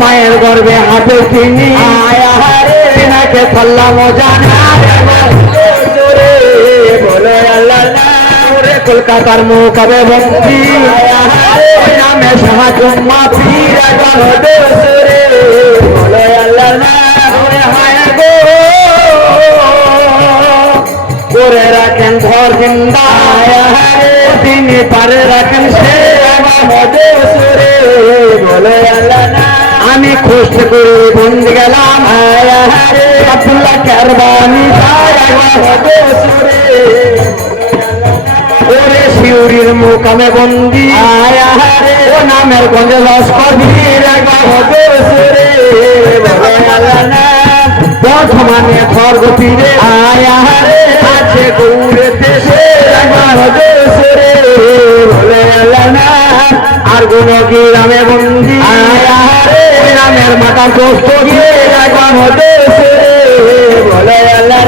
মায়ের গর্বে হাতে তিনি। আয়ারে নাকে পাল্লাম জানা জোরে বলে আল্লাহ ওরে কলকাতার মুখাবে আয়ারে নামে সাহায্য মাফি। হায় করে রাখেন ঘর জিন্দা। তিনি পারে রাখেন সে। আমার মধ্যে সুরে বলে কষ্ট করে বন্দি গেলাম আব্দুল্লাহ কারবানি ওরে শিউরির মুকামে বন্দি ও নামের গঞ্জে লস্কর আল্লাহ বর্ধমানে খড়গ ফিরে আয়ারে আছে গৌরে দেশে আর কোন গ্রামে বন্দি আয়ারে গ্রামের মাথা কষ্ট গিয়ে একবার দেশে বলে আল্লাহ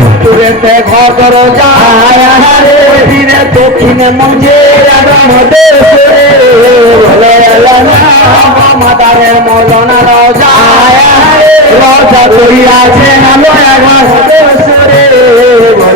উত্তরেতে ঘর করো যায় দিনে দক্ষিণে মঞ্জে একবার দেশে বলে আল্লাহ মাতারের মলনা রাজা রাজা করিয়াছে আমি একবার হতে সুরে বলে এলেন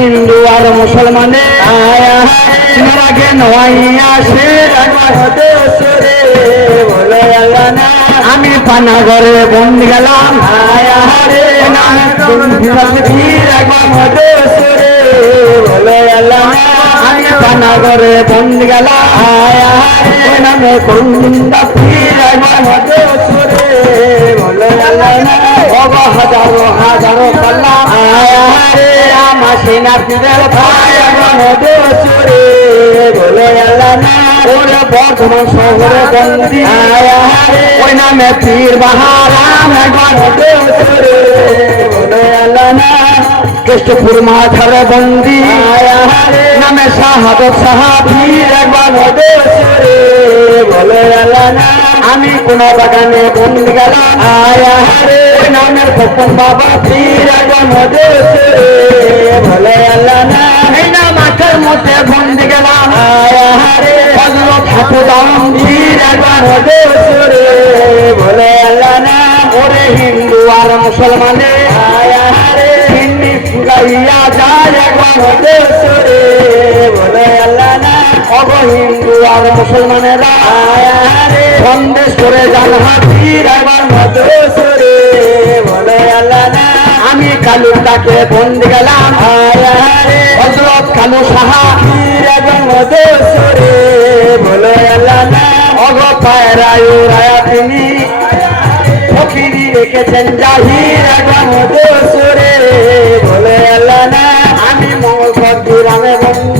হিন্দু আর মুসলমানে। আয়া আগে নয়াইয়া সে একবার হতে সুরে বলে আল্লাহ আমি পানাগরে বন্দি গেলাম। আমি পানাগরে বন্দি গেলাম নামে হাজারো হাজারো পাল্লা। আয়া রে আমার সেনা পীরের ভাই বলে ওরে বর্ধমান শহরে বন্দি। ওই নামে পীর বাহারাম একবার বলে আল্লাহ কেষ্টপুর মাঝারে বন্দি রে নামে শাহাদত সাহাবি একবার বলে আল্লাহ আমি কোন বাগানে বন্দি গেলাম। নামের বাবা বলে এই না মাঠের মধ্যে বন্দি গেলাম। বলে ওরে হিন্দু আর মুসলমানে। আয়া রে হিন্দি ফুলাইয়া যায় বলে হিন্দু আর মুসলমানেরা, সন্দেশ করে যান আল্লাহ আমি কালুর ডাকে বন্দি গেলাম হজরত কালু সাহা একবার বলে তিনি ফকিরি রেখেছেন জাহির একবার বলে আমি মঙ্গল গ্রামে আমার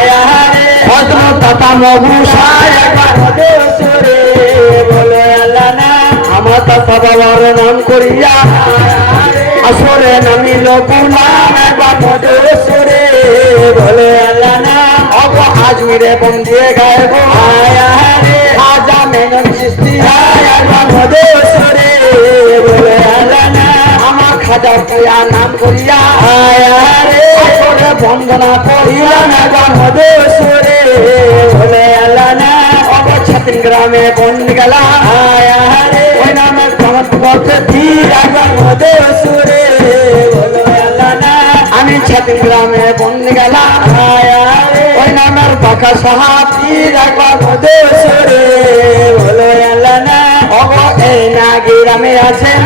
একবার সুরে বলে আল্লাহ আমার দাতা বাবার নাম করিয়া আসরে নামিল গুলাম একবার সুরে বলে আল্লাহ অব বন্দিয়ে গায়ব আয়া রে খাজা মেনন চিস্তি আয়া সুরে বলে খাজা প্রিয়া নাম করিয়া আসরে বন্দনা করিয়া একবার মধে সুরে বলে আল্লাহ না। অব ছাতিন গ্রামে বন্দি রে। ওই নামে চমৎ বলতে ধীর একবার মধে সুরে আমি ছাতিন গ্রামে বন্দি রে। ওই নামের পাকা সাহাবীর একবার মধে সুরে বলে আল্লাহ না। অব এই না গ্রামে আছেন।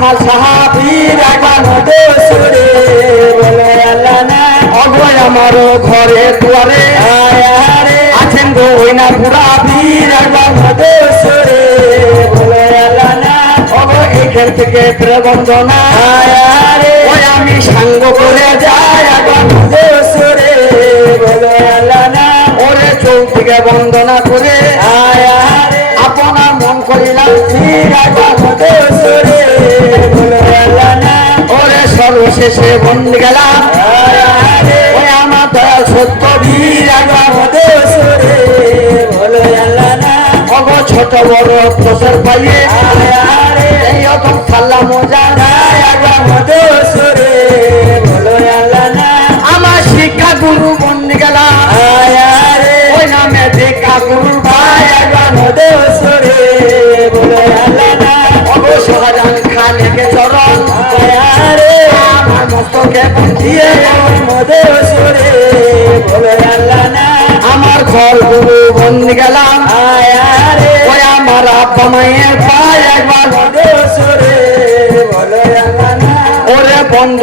কামাল সাহাবীর মধে সুরে বলে অব আমার ঘরে দুয়ারে। আছেন গো ওই না পুরা বীর মধে সুরে বলে অব এখান থেকে প্রবন্ধনা। ওই আমি সাঙ্গ করে যাই মধে সুরে বলে ওরে চৌদিকে বন্দনা করে। আয়া আপনার মন করিলাম স্থির একবার সর্বশেষে বন্দি গেলাম। আমার দয়াল সত্য ছোট বড় প্রসার পাইয়ে। খাল্লা মজা আমার শিক্ষা গুরু বন্দি গেলাম। ওই নামে দেখা গুরু ভাই সুরে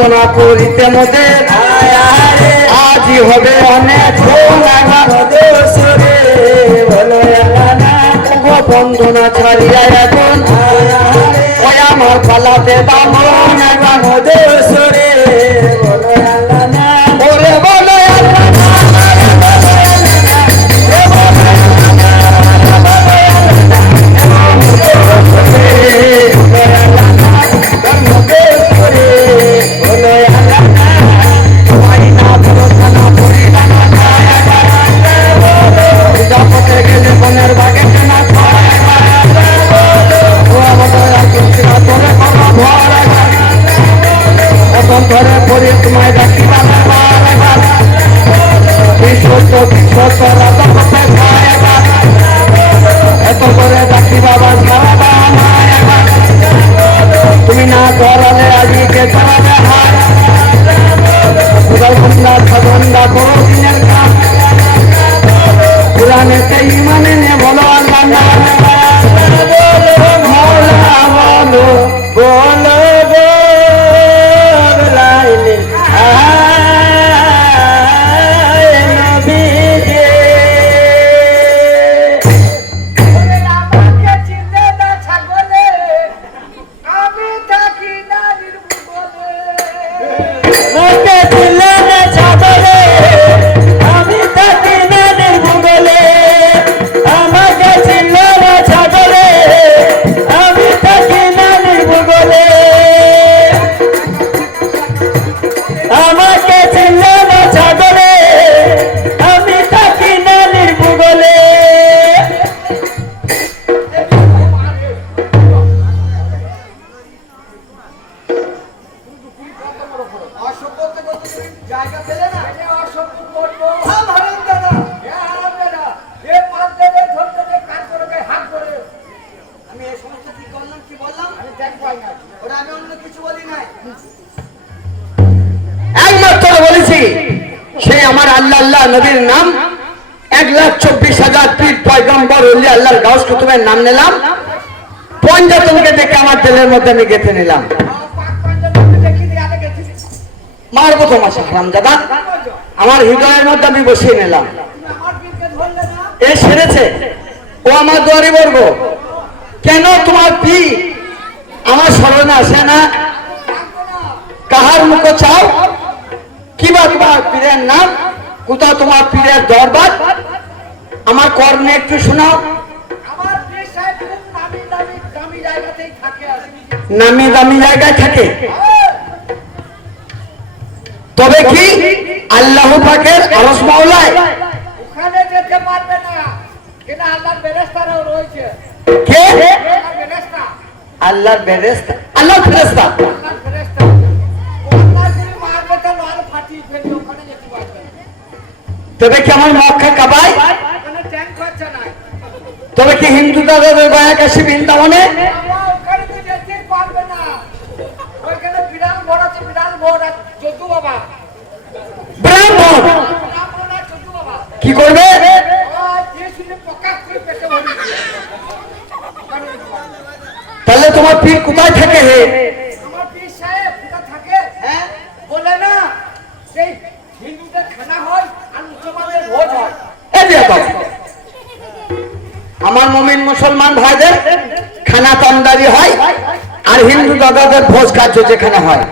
বন্দনা করিতে মধ্যে আজি হবে অনেক ফোন একবার মধে সুরে বলে আল্লাহ না। ওগো বন্দনা ছাড়িয়া এখন। আমার পালাতে বামন একবার। ঘরে পরে তোমায় ডাকি বিশ্বস্ত বিশ্বস্ত রাজা এত করে ডাকি বাবা সারা তুমি না করালে আজকে চালাবে হার উদাহরণা সাধনটা করো দিনের কাজ পুরাণেতে ইমানে নে বলো আল্লাহ একমাত্র বলেছি, সে আমার আল্লাহ আল্লাহ নবীর নাম। এক লাখ চব্বিশ হাজার পীর পয়গম্বর আল্লাহর নাম নিলাম। দেখে আমার মধ্যে আমি গেঁথে নিলাম। দাদা আমার হৃদয়ের মধ্যে আমি বসিয়ে নিলাম। এ সেরেছে। ও আমার দুয়ারি বর্গ কেন তোমার পি আমার স্মরণে আসে না। কাহার মুখ চাও? কি তোমার পীরের নাম? কোথাও তোমার পীরের দরবার? আমার কর্ণে একটু শোনাও। নামি দামি জায়গায় থাকে। তবে কি আল্লাহ পাকের আরস মাওলায়? ওখানে যেতে পারবে না। কেন আল্লাহর বেরেস্তারাও রয়েছে। কে? বেরেস্তা। আল্লাহ ফেরেস্তা আল্লাহ না। তবে কি আমার মক্কা নাই তবে কি হিন্দু বৃন্দাবনে বাবা, ওখানে তো যেতেই পারবে না ওইখানে বিড়াল ভোর আছে বিড়াল ভোর আর চোদ্দু বাবা ব্রাহ্মণ ব্রাহ্মণ আর চোদ্দু বাবা কি করবে ও যে শুনে পকা করে পেটে ভরে দিবে। ওখানে যেতে পারবে না। তাহলে তোমার পীর কোথায় থাকে হে? আমার পীর সাহেব কোথায় থাকে? হ্যাঁ? বলে না সেই হিন্দুদের খানা হয় আর মুসলমানদের ভোজ হয়। এই দেখো আমার মমিন মুসলমান ভাইদের খানা তন্দারি হয় আর হিন্দু দাদাদের ভোজ কার্য যেখানে হয়।